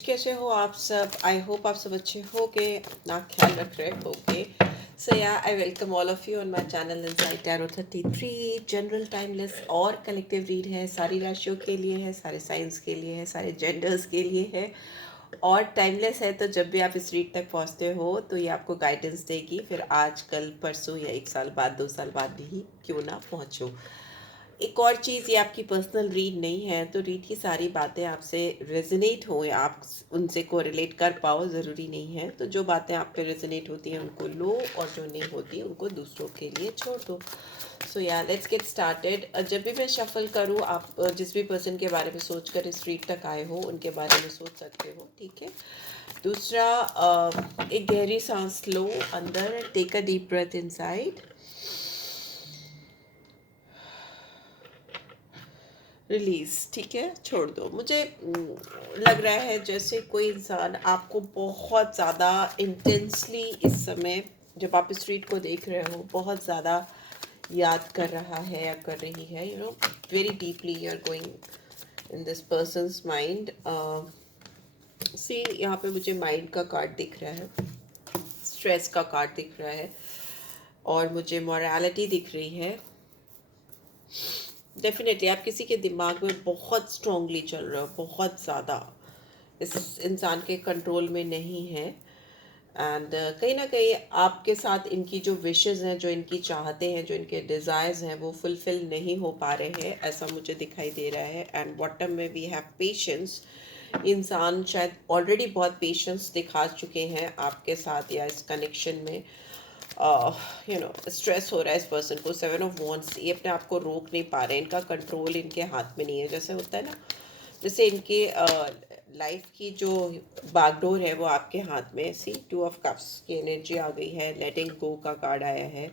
कैसे हो आप सब? आई होप आप सब अच्छे होगे, अपना ख्याल रख रहे होगे। सो या I welcome all of you on my channel inside tarot 33। General timeless और कलेक्टिव रीड है, सारी राशियों के लिए है, सारे साइंस के लिए है, सारे जेंडर्स के लिए है और टाइमलेस है। तो जब भी आप इस रीड तक पहुंचते हो तो ये आपको गाइडेंस देगी, फिर आज कल परसों या 1 साल बाद 2 साल बाद भी क्यों ना पहुंचो। एक और चीज़, ये आपकी पर्सनल रीड नहीं है, तो रीड की सारी बातें आपसे रेजोनेट हो या आप उनसे कोरिलेट कर पाओ ज़रूरी नहीं है। तो जो बातें आप पे रेजोनेट होती हैं उनको लो और जो नहीं होती उनको दूसरों के लिए छोड़ दो। सो या लेट्स गेट स्टार्टेड। जब भी मैं शफल करूँ, आप जिस भी पर्सन के बारे में सोच कर इस रीड तक आए हो उनके बारे में सोच सकते हो, ठीक है। दूसरा, एक गहरी सांस लो अंदर, take a deep breath inside, release, ठीक है, छोड़ दो। मुझे लग रहा है जैसे कोई इंसान आपको बहुत ज़्यादा इंटेंसली इस समय, जब आप इस रीड को देख रहे हो, बहुत ज़्यादा याद कर रहा है या कर रही है। Very deeply you are going in this person's mind. See, यहाँ पे मुझे माइंड का कार्ड दिख रहा है, स्ट्रेस का कार्ड दिख रहा है और मुझे मॉरलिटी दिख रही है। डेफिनेटली आप किसी के दिमाग में बहुत स्ट्रांगली चल रहे हो, बहुत ज़्यादा इस इंसान के कंट्रोल में नहीं है। एंड कहीं ना कहीं आपके साथ इनकी जो विशेस हैं, जो इनकी चाहते हैं, जो इनके डिज़ायर्स हैं, वो फुलफ़िल नहीं हो पा रहे हैं, ऐसा मुझे दिखाई दे रहा है। एंड बॉटम में वी हैव पेशेंस। इंसान शायद ऑलरेडी बहुत पेशेंस दिखा चुके हैं आपके साथ या इस कनेक्शन में। स्ट्रेस हो रहा है इस पर्सन को। 7 ऑफ वॉन्ड्स, ये अपने आप को रोक नहीं पा रहे हैं, इनका कंट्रोल इनके हाथ में नहीं है। जैसे होता है ना, जैसे इनके लाइफ की जो बागडोर है वो आपके हाथ में। सी, 2 ऑफ कप्स की एनर्जी आ गई है, लेटिंग गो का कार्ड आया है।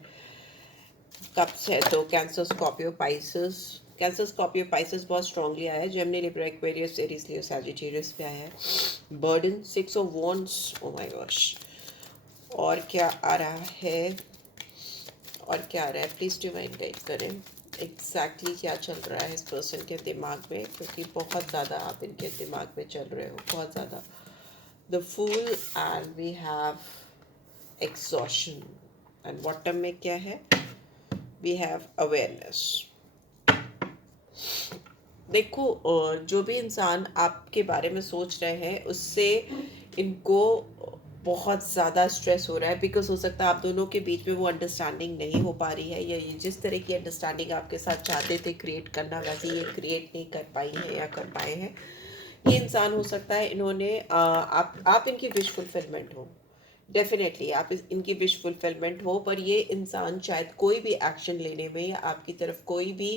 कप्स है तो cancer, Scorpio, Pisces. Cancer, Scorpio, Pisces बहुत स्ट्रांगली आया है। जेमिनी, लिब्रा, एक्वेरियस, एरीज, लियो, सैजिटेरियस पे आया है। Burden, 6 of wands, oh my gosh. और क्या आ रहा है, और क्या आ रहा है, प्लीज़ डिवाइन गाइड करें। एग्जैक्टली क्या चल रहा है इस पर्सन के दिमाग में, क्योंकि बहुत ज़्यादा आप इनके दिमाग में चल रहे हो, बहुत ज़्यादा। The fool and we have exhaustion. And bottom में क्या है, वी हैव अवेयरनेस। देखो, जो भी इंसान आपके बारे में सोच रहे हैं उससे इनको बहुत ज़्यादा स्ट्रेस हो रहा है, बिकॉज हो सकता है आप दोनों के बीच में वो अंडरस्टैंडिंग नहीं हो पा रही है, या ये जिस तरह की अंडरस्टैंडिंग आपके साथ चाहते थे क्रिएट करना, वैसे ये क्रिएट नहीं कर पाई है या कर पाए हैं। ये इंसान, हो सकता है इन्होंने आप इनकी विश फुलफिलमेंट हो। डेफिनेटली आप इनकी विश फुलफिलमेंट हो, पर ये इंसान शायद कोई भी एक्शन लेने में या आपकी तरफ कोई भी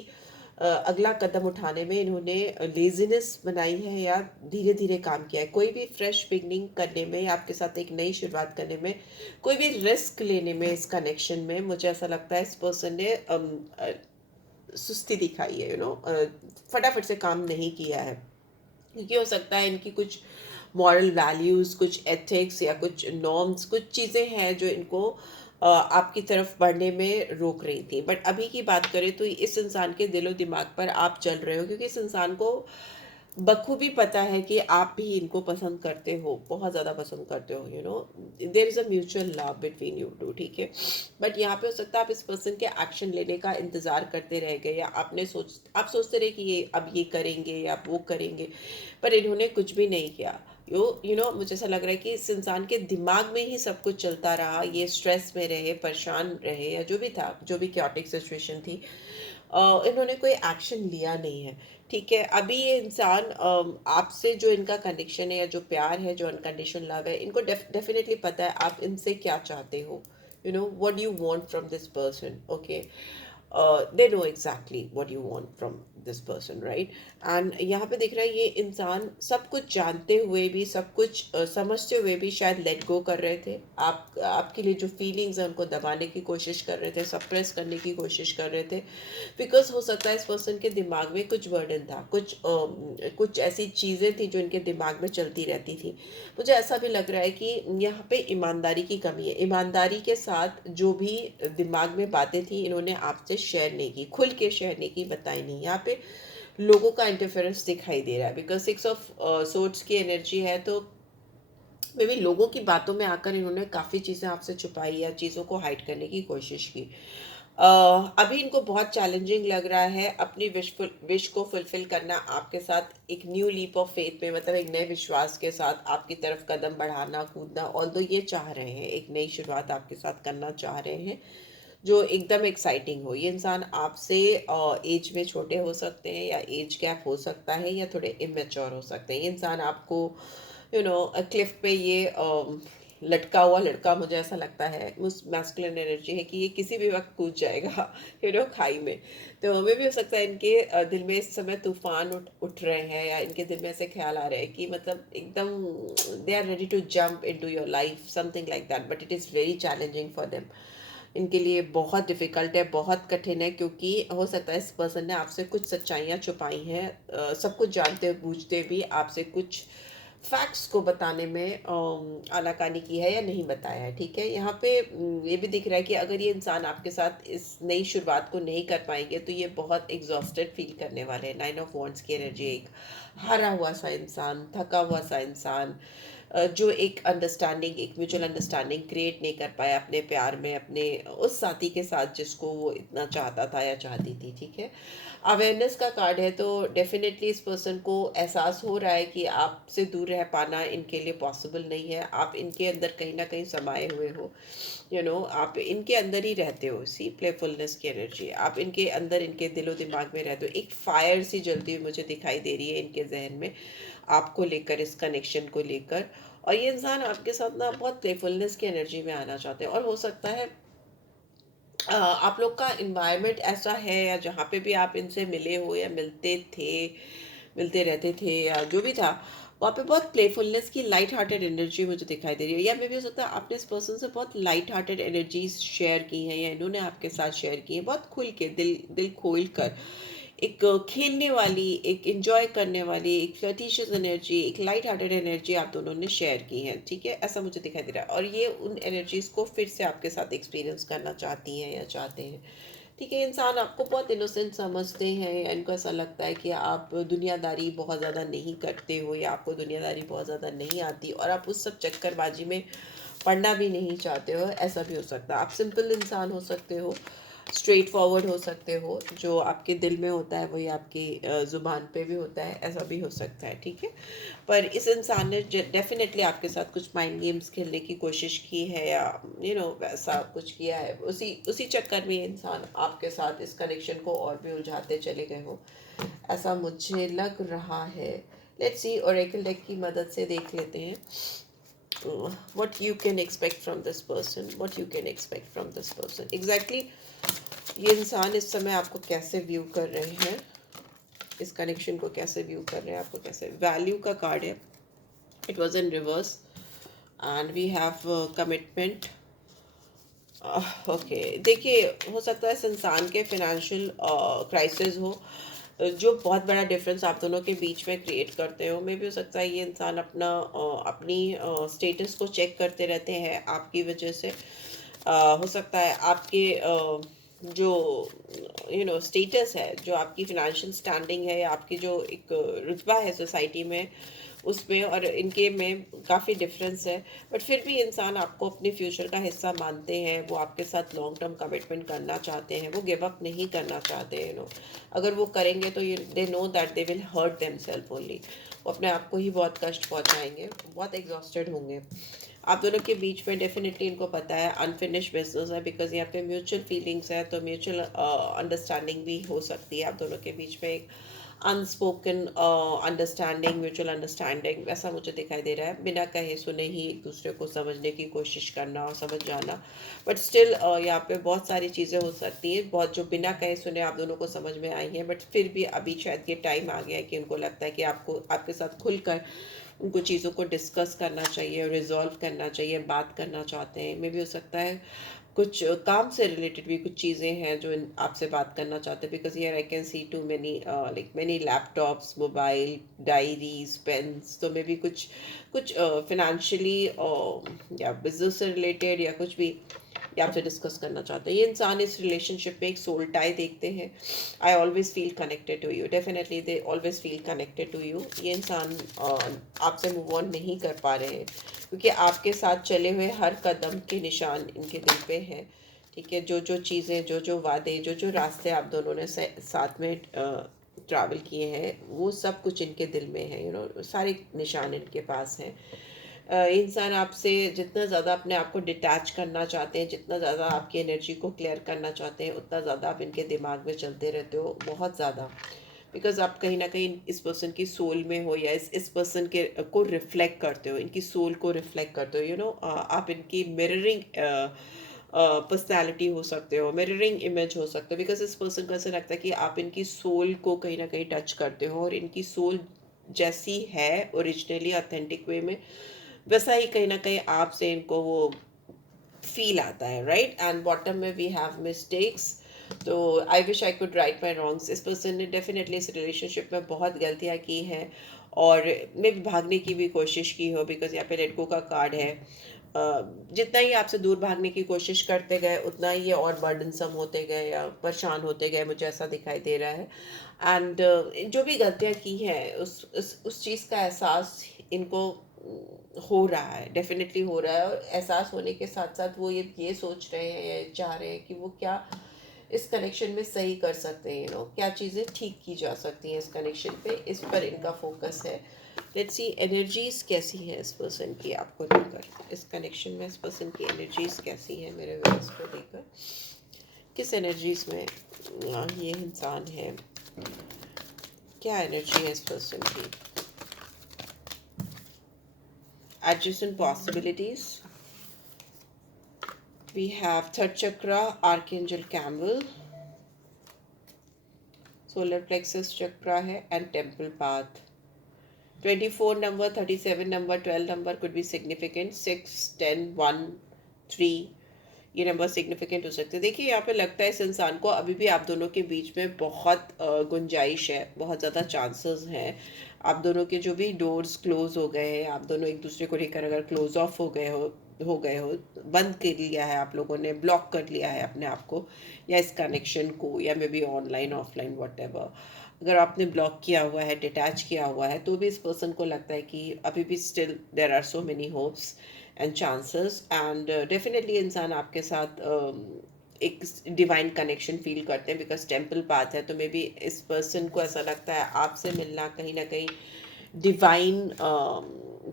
अगला कदम उठाने में इन्होंने लेजीनेस बनाई है या धीरे धीरे काम किया है। कोई भी फ्रेश बिगनिंग करने में या आपके साथ एक नई शुरुआत करने में, कोई भी रिस्क लेने में, इस कनेक्शन में, मुझे ऐसा लगता है इस पर्सन ने सुस्ती दिखाई है। फटाफट से काम नहीं किया है, क्योंकि हो सकता है इनकी कुछ मॉरल वैल्यूज़, कुछ एथिक्स या कुछ नॉर्म्स, कुछ चीज़ें हैं जो इनको आपकी तरफ बढ़ने में रोक रही थी। बट अभी की बात करें तो इस इंसान के दिलो दिमाग पर आप चल रहे हो, क्योंकि इस इंसान को बखूबी पता है कि आप भी इनको पसंद करते हो, बहुत ज़्यादा पसंद करते हो। There is a mutual love between you two, ठीक है। बट यहाँ पे हो सकता है आप इस पर्सन के एक्शन लेने का इंतज़ार करते रह गए, या आप सोचते रहे कि ये अब ये करेंगे या वो करेंगे, पर इन्होंने कुछ भी नहीं किया। मुझे ऐसा लग रहा है कि इस इंसान के दिमाग में ही सब कुछ चलता रहा, ये स्ट्रेस में रहे, परेशान रहे, या जो भी था, जो भी क्योटिक सिचुएशन थी, इन्होंने कोई एक्शन लिया नहीं है, ठीक है। अभी ये इंसान, आपसे जो इनका कनेक्शन है या जो प्यार है, जो अनकंडीशनल लव है, इनको डेफिनेटली पता है आप इनसे क्या चाहते हो। What you want from this person, okay. They know exactly what you want from this person, right. And यहाँ पे दिख रहा है ये इंसान सब कुछ जानते हुए भी, सब कुछ समझते हुए भी शायद लेट गो कर रहे थे। आपके लिए जो फीलिंग्स हैं उनको दबाने की कोशिश कर रहे थे, सप्रेस करने की कोशिश कर रहे थे, बिकॉज हो सकता है इस पर्सन के दिमाग में कुछ बर्डन था, कुछ ऐसी चीज़ें थी जो इनके दिमाग में चलती रहती थी। मुझे ऐसा भी लग रहा है कि यहाँ पे ईमानदारी की कमी है। ईमानदारी के साथ जो भी दिमाग में बातें थी, इन्होंने आपसे शेयर नहीं की, खुल के शेयर नहीं की, बताई नहीं। यहाँ पे लोगों का इंटरफेरेंस दिखाई दे रहा है, बिकॉज सिक्स ऑफ सोर्ड्स की एनर्जी है, तो मे बी लोगों की बातों में आकर इन्होंने काफ़ी चीज़ें आपसे छुपाई या चीज़ों को हाइड करने की कोशिश की। अभी इनको बहुत चैलेंजिंग लग रहा है अपनी विश को फुलफिल करना आपके साथ, एक न्यू लीप ऑफ फेथ में, मतलब एक नए विश्वास के साथ आपकी तरफ कदम बढ़ाना कूदना। ऑल्दो ये चाह रहे हैं, एक नई शुरुआत आपके साथ करना चाह रहे हैं जो एकदम एक्साइटिंग हो। ये इंसान आपसे एज में छोटे हो सकते हैं, या एज गैप हो सकता है, या थोड़े इमेच्योर हो सकते हैं। ये इंसान आपको क्लिफ पे ये लटका हुआ लड़का, मुझे ऐसा लगता है, उस मैस्कुलिन एनर्जी है कि ये किसी भी वक्त कूद जाएगा खाई में। तो हमें भी हो सकता है इनके दिल में इस समय तूफान उठ रहे हैं, या इनके दिल में ऐसे ख्याल आ रहे हैं कि मतलब एकदम they are ready to jump into your life, something like that, but it is very challenging for them. इनके लिए बहुत डिफ़िकल्ट है, बहुत कठिन है, क्योंकि हो सकता है इस पर्सन ने आपसे कुछ सच्चाइयाँ छुपाई हैं, सब कुछ जानते बूझते भी आपसे कुछ फैक्ट्स को बताने में आनाकानी की है या नहीं बताया है। ठीक है, यहाँ पे ये भी दिख रहा है कि अगर ये इंसान आपके साथ इस नई शुरुआत को नहीं कर पाएंगे तो ये बहुत एग्जॉस्टेड फील करने वाले हैं। 9 ऑफ वॉन्ड्स की एनर्जी, एक हारा हुआ सा इंसान, थका हुआ सा इंसान, जो एक अंडरस्टैंडिंग, एक म्यूचुअल अंडरस्टैंडिंग क्रिएट नहीं कर पाया अपने प्यार में, अपने उस साथी के साथ जिसको वो इतना चाहता था या चाहती थी। ठीक है, अवेयरनेस का कार्ड है, तो डेफिनेटली इस पर्सन को एहसास हो रहा है कि आपसे दूर रह पाना इनके लिए पॉसिबल नहीं है। आप इनके अंदर कहीं ना कहीं समाये हुए हो, आप इनके अंदर ही रहते हो। सी प्लेफुलनेस की एनर्जी, आप इनके अंदर, इनके दिलो दिमाग में रहते हो। एक फायर सी जलती हुई मुझे दिखाई दे रही है इनके जहन में, आपको लेकर, इस कनेक्शन को लेकर। और ये इंसान आपके साथ ना बहुत प्लेफुलनेस की एनर्जी में आना चाहते हैं, और हो सकता है आप लोग का इन्वायरमेंट ऐसा है, या जहाँ पे भी आप इनसे मिले हो या मिलते थे, मिलते रहते थे, या जो भी था, वहाँ पे बहुत प्लेफुलनेस की लाइट हार्टेड एनर्जी मुझे दिखाई दे रही है। या मे भी हो सकता है आपने इस पर्सन से बहुत लाइट हार्टेड एनर्जीज शेयर की हैं, या इन्होंने आपके साथ शेयर की हैं, बहुत खुल के, दिल दिल खोल कर। एक खेलने वाली, एक एंजॉय करने वाली, एक फ्लर्टिशियस एनर्जी, एक लाइट हार्टेड एनर्जी आप दोनों ने शेयर की है। ठीक है, ऐसा मुझे दिखाई दे रहा है, और ये उन एनर्जीज को फिर से आपके साथ एक्सपीरियंस करना चाहती हैं या चाहते हैं। ठीक है, इंसान आपको बहुत इनोसेंट समझते हैं, या इनको ऐसा लगता है कि आप दुनियादारी बहुत ज़्यादा नहीं करते हो, या आपको दुनियादारी बहुत ज़्यादा नहीं आती, और आप उस सब चक्करबाजी में पढ़ना भी नहीं चाहते हो। ऐसा भी हो सकता है। आप सिंपल इंसान हो सकते हो, स्ट्रेट फॉरवर्ड हो सकते हो, जो आपके दिल में होता है वही आपकी ज़ुबान पे भी होता है, ऐसा भी हो सकता है। ठीक है, पर इस इंसान ने डेफिनेटली आपके साथ कुछ माइंड गेम्स खेलने की कोशिश की है, या वैसा कुछ किया है। उसी उसी चक्कर में ये इंसान आपके साथ इस कनेक्शन को और भी उलझाते चले गए हो, ऐसा मुझे लग रहा है। लेट्स सी, ओरेकल डेक की मदद से देख लेते हैं what you can expect from this person, what you can expect from this person exactly। ये इंसान इस समय आपको कैसे व्यू कर रहे हैं, इस कनेक्शन को कैसे व्यू कर रहे हैं, आपको कैसे। वैल्यू का कार्ड है, it was in reverse, and we have commitment. Okay, देखिए, हो सकता है इस इंसान के फिनेंशियल क्राइसिस हो, जो बहुत बड़ा डिफरेंस आप दोनों के बीच में क्रिएट करते हो। मे भी हो सकता है ये इंसान अपनी स्टेटस को चेक करते रहते हैं आपकी वजह से। हो सकता है आपके जो स्टेटस है, जो आपकी फिनेंशियल स्टैंडिंग है, या आपकी जो एक रुतबा है सोसाइटी में, उसमें और इनके में काफ़ी डिफरेंस है। बट फिर भी इंसान आपको अपने फ्यूचर का हिस्सा मानते हैं, वो आपके साथ लॉन्ग टर्म कमिटमेंट करना चाहते हैं, वो गिव अप नहीं करना चाहते हैं। अगर वो करेंगे तो they know that they will hurt them self only. वो अपने आप को ही बहुत कष्ट पहुंचाएंगे, बहुत एग्जॉस्टेड होंगे। आप दोनों के बीच में डेफिनेटली इनको पता है अनफिनिश्ड बिजनेस है, बिकॉज यहाँ पे म्यूचुअल फीलिंग्स है, तो म्यूचुअल अंडरस्टैंडिंग भी हो सकती है आप दोनों के बीच में। एक अनस्पोकन अंडरस्टैंडिंग, म्यूचुअल अंडरस्टैंडिंग, वैसा मुझे दिखाई दे रहा है। बिना कहे सुने ही एक दूसरे को समझने की कोशिश करना और समझ जाना। बट स्टिल यहाँ पे बहुत सारी चीज़ें हो सकती हैं, बहुत जो बिना कहे सुने आप दोनों को समझ में आई हैं, बट फिर भी अभी शायद ये टाइम आ गया है कि उनको लगता है कि आपको, आपके साथ खुलकर उनको चीज़ों को डिस्कस करना चाहिए, रिजॉल्व करना चाहिए, बात करना चाहते हैं। मे भी हो सकता है कुछ काम से रिलेटेड भी कुछ चीज़ें हैं जो आपसे बात करना चाहते हैं, because here I can see too many like many laptops, mobile, diaries, pens. तो मे भी कुछ कुछ फिनेंशियली या बिजनेस से रिलेटेड, या कुछ भी ये आपसे डिस्कस करना चाहते हैं। ये इंसान इस रिलेशनशिप में एक सोल टाई देखते हैं। I always feel connected to you, definitely they always feel connected to you. ये इंसान आपसे मूव ऑन नहीं कर पा रहे हैं क्योंकि आपके साथ चले हुए हर कदम के निशान इनके दिल पे हैं। ठीक है, जो जो चीज़ें, जो जो वादे, जो जो रास्ते आप दोनों ने साथ में ट्रैवल किए हैं, वो सब कुछ इनके दिल में है। सारे निशान इनके पास हैं। इंसान आपसे जितना ज़्यादा अपने आप को डिटैच करना चाहते हैं, जितना ज़्यादा आपकी एनर्जी को क्लियर करना चाहते हैं, उतना ज़्यादा आप इनके दिमाग में चलते रहते हो, बहुत ज़्यादा। बिकॉज आप कहीं ना कहीं इस पर्सन की सोल में हो, या इस पर्सन के को रिफ्लेक्ट करते हो, इनकी सोल को रिफ्लेक्ट करते हो। आप इनकी मिररिंग पर्सनैलिटी हो सकते हो, मिररिंग इमेज हो सकते हो। बिकॉज इस पर्सन को ऐसा लगता है कि आप इनकी सोल को कहीं ना कहीं टच करते हो, और इनकी सोल जैसी है ओरिजिनली ऑथेंटिक वे में, वैसा ही कहीं ना कहीं आपसे इनको वो फील आता है, राइट। एंड बॉटम में वी हैव मिस्टेक्स। तो I wish I could write my wrongs. इस पर्सन ने डेफिनेटली इस रिलेशनशिप में बहुत गलतियाँ की हैं, और मे भी भागने की भी कोशिश की हो, बिकॉज यहाँ पे लेट गो का कार्ड है। जितना ही आपसे दूर भागने की कोशिश करते गए, उतना ही ये और बर्डनसम होते गए या परेशान होते गए, मुझे ऐसा दिखाई दे रहा है। एंड जो भी गलतियाँ की हैं, उस चीज़ का एहसास इनको हो रहा है, डेफिनेटली हो रहा है। और एहसास होने के साथ साथ वो ये सोच रहे हैं या चाह रहे हैं कि वो क्या इस कनेक्शन में सही कर सकते हैं, क्या चीज़ें ठीक की जा सकती हैं इस कनेक्शन पे, इस पर इनका फोकस है। लेट्स सी एनर्जीज कैसी है इस पर्सन की आपको लेकर, इस कनेक्शन में इस पर्सन की एनर्जीज कैसी है मेरे व्यूअर्स को लेकर। किस एनर्जीज में ये इंसान है, क्या एनर्जी है इस पर्सन की। Adjacent possibilities. We have third chakra, Archangel Campbell, solar plexus chakra है, and temple path. 24 number, 37 number, 12 number could be significant. 6, 10, 1, 3 ये नंबर सिग्निफिकेंट हो सकते हैं। देखिए यहाँ पे लगता है इस इंसान को अभी भी आप दोनों के बीच में बहुत गुंजाइश है, बहुत ज़्यादा चांसेस हैं। आप दोनों के जो भी डोर्स क्लोज हो गए हैं, आप दोनों एक दूसरे को लेकर अगर क्लोज ऑफ हो गए हो, बंद कर लिया है आप लोगों ने, ब्लॉक कर लिया है अपने आप को या इस कनेक्शन को, या may be online offline whatever, अगर आपने ब्लॉक किया हुआ है, डिटैच किया हुआ है, तो भी इस पर्सन को लगता है कि अभी भी still there are so many hopes and chances. And definitely इंसान आपके साथ एक डिवाइन कनेक्शन फील करते हैं, बिकॉज टेम्पल पाथ है। तो मे बी इस पर्सन को ऐसा लगता है आपसे मिलना कहीं ना कहीं डिवाइन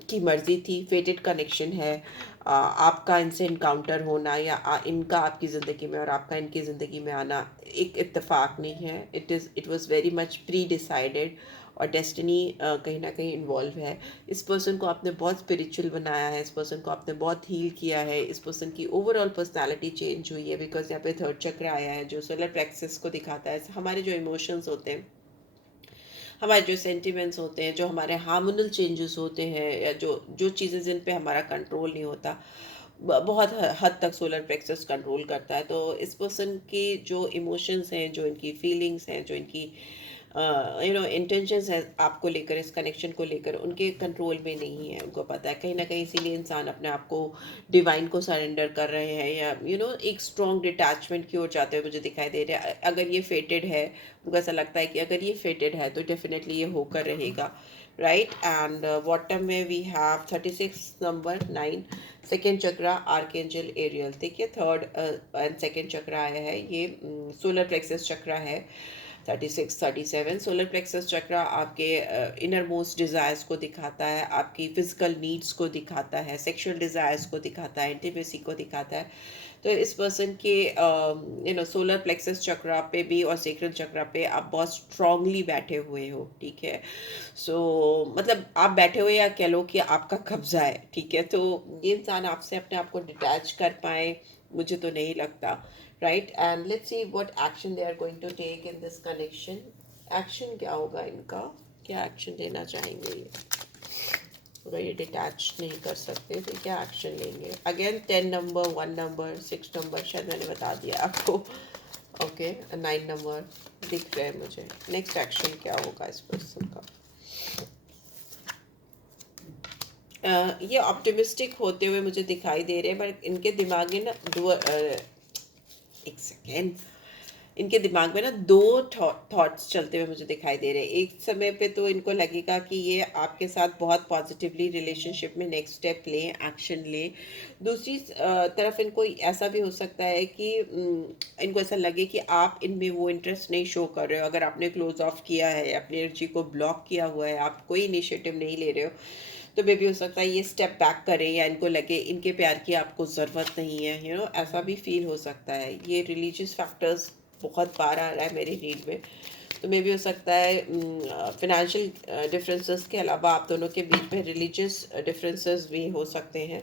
की मर्जी थी, फेटेड कनेक्शन है। आपका इनसे इनकाउंटर होना, या इनका आपकी ज़िंदगी में और आपका इनकी ज़िंदगी में आना एक इत्तेफाक नहीं है। It was very much pre decided, और डेस्टिनी कहीं ना कहीं इन्वॉल्व है। इस पर्सन को आपने बहुत स्पिरिचुअल बनाया है, इस पर्सन को आपने बहुत हील किया है, इस पर्सन की ओवरऑल पर्सनालिटी चेंज हुई है। बिकॉज यहाँ पे थर्ड चक्र आया है जो सोलर प्लेक्सस को दिखाता है। हमारे जो इमोशंस होते हैं, हमारे जो सेंटिमेंट्स होते हैं, जो हमारे हार्मोनल चेंजेस होते हैं, या जो जो चीज़ें जिन पे हमारा कंट्रोल नहीं होता, बहुत हद तक सोलर प्लेक्सस कंट्रोल करता है। तो इस पर्सन के जो इमोशंस हैं, जो इनकी फीलिंग्स हैं, जो इनकी इंटेंशंस हैं आपको लेकर, इस कनेक्शन को लेकर, उनके कंट्रोल में नहीं है। उनको पता है कहीं ना कहीं, इसीलिए इंसान अपने आप को डिवाइन को सरेंडर कर रहे हैं, या एक स्ट्रॉन्ग डिटैचमेंट की ओर जाते हुए मुझे दिखाई दे रहा है। अगर ये फेटेड है, उनको ऐसा लगता है कि अगर ये फेटेड है तो डेफिनेटली ये होकर रहेगा, राइट। एंड बॉटम में we have 36 number 9, second chakra archangel Ariel. देखिए थर्ड एंड सेकेंड चक्रा आया है, ये सोलर प्लेक्सस चक्रा है। 36, 37 सोलर प्लेक्सस चक्रा आपके इनर मोस्ट डिज़ायर्स को दिखाता है, आपकी फिजिकल नीड्स को दिखाता है, सेक्सुअल डिज़ायर्स को दिखाता है, इंटीमेसी को दिखाता है। तो इस पर्सन के सोलर प्लेक्सस चक्रा पे भी और सेक्रल चक्रा पे आप बहुत स्ट्रांगली बैठे हुए हो, ठीक है। मतलब आप बैठे हुए, या कह लो कि आपका कब्जा है, ठीक है। तो ये इंसान आपसे अपने आप को डिटैच कर पाए, मुझे तो नहीं लगता, right. And let's see what action they are going to take in this connection. Action क्या होगा इनका, क्या एक्शन लेना चाहेंगे ये, अगर ये डिटैच नहीं कर सकते तो क्या एक्शन लेंगे। अगेन 10 नंबर, 1 नंबर, 6 नंबर, शायद मैंने बता दिया आपको, ओके 9 नंबर दिख रहे हैं मुझे। नेक्स्ट एक्शन क्या होगा इस पर्सन का। ये ऑप्टिमिस्टिक होते हुए मुझे दिखाई दे रहे हैं, बट इनके दिमाग में ना एक सेकेंड, इनके दिमाग में ना दो थॉट्स चलते हुए मुझे दिखाई दे रहे हैं। एक समय पे तो इनको लगेगा कि ये आपके साथ बहुत पॉजिटिवली रिलेशनशिप में नेक्स्ट स्टेप लें, एक्शन लें। दूसरी तरफ इनको ऐसा भी हो सकता है कि इनको ऐसा लगे कि आप इनमें वो इंटरेस्ट नहीं शो कर रहे हो। अगर आपने क्लोज ऑफ किया है, अपनी एनर्जी को ब्लॉक किया हुआ है, आप कोई इनिशिएटिव नहीं ले रहे हो, तो मे भी हो सकता है ये स्टेप बैक करें, या इनको लगे इनके प्यार की आपको ज़रूरत नहीं है, ऐसा भी फील हो सकता है। ये रिलीजियस फैक्टर्स बहुत बार आ रहा है मेरी रीड में। तो मे भी हो सकता है फिनेंशियल डिफरेंसेस के अलावा आप दोनों के बीच में रिलीजियस डिफरेंसेस भी हो सकते हैं।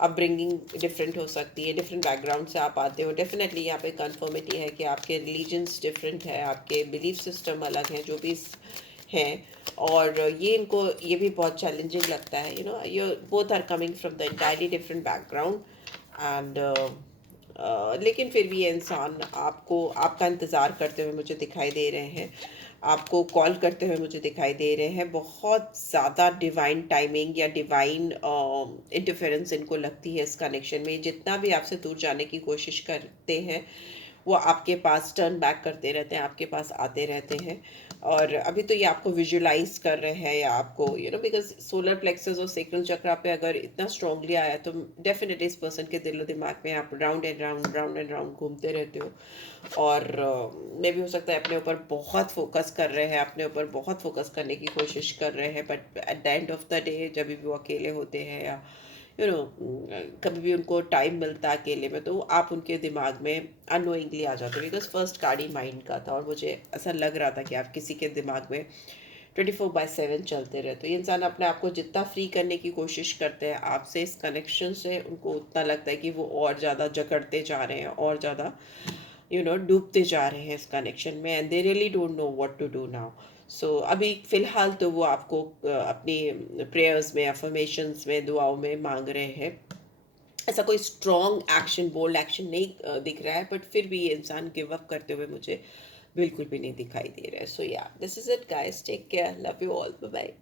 अपब्रिंगिंग डिफरेंट हो सकती है, डिफरेंट बैकग्राउंड से आप आते हो। डेफिनेटली यहाँ पे कंफर्मिटी है कि आपके रिलीजन्स डिफरेंट है, आपके बिलीफ सिस्टम अलग हैं, जो भी हैं। और ये इनको ये भी बहुत चैलेंजिंग लगता है, you both are coming from the entirely different background. And लेकिन फिर भी ये इंसान आपको आपका इंतज़ार करते हुए मुझे दिखाई दे रहे हैं, आपको कॉल करते हुए मुझे दिखाई दे रहे हैं। बहुत ज़्यादा डिवाइन टाइमिंग या डिवाइन इंटरफेरेंस इनको लगती है इस कनेक्शन में। जितना भी आपसे दूर जाने की कोशिश करते हैं, वो आपके पास टर्न बैक करते रहते हैं, आपके पास आते रहते हैं। और अभी तो ये आपको विजुलाइज कर रहे हैं, या आपको बिकॉज सोलर प्लेक्सस और सेक्रल चक्रा पे अगर इतना स्ट्रांगली आया, तो डेफिनेटली इस पर्सन के दिलो दिमाग में आप राउंड एंड राउंड घूमते रहते हो। और मे भी हो सकता है अपने ऊपर बहुत फोकस कर रहे हैं, अपने ऊपर बहुत फोकस करने की कोशिश कर रहे हैं, but at the end of the day जब भी वो अकेले होते हैं, या कभी भी उनको टाइम मिलता है अकेले में, तो आप उनके दिमाग में अनोइंगली आ जाते हो। Because first card he mind का था, और मुझे ऐसा लग रहा था कि आप किसी के दिमाग में 24/7 चलते रहते हो। ये इंसान अपने आप को जितना फ्री करने की कोशिश करते हैं आपसे, इस कनेक्शन से, उनको उतना लगता है कि वो और ज़्यादा जकड़ते जा रहे हैं, और ज़्यादा डूबते जा रहे हैं इस कनेक्शन में। And they really don't know what to do now. So अभी फ़िलहाल तो वो आपको अपनी प्रेयर्स में, अफर्मेशंस में, दुआओं में मांग रहे हैं। ऐसा कोई स्ट्रॉन्ग एक्शन, बोल्ड एक्शन नहीं दिख रहा है, बट फिर भी ये इंसान गिव अप करते हुए मुझे बिल्कुल भी नहीं दिखाई दे रहा है। So yeah, this is it guys, take care, love you all, bye bye.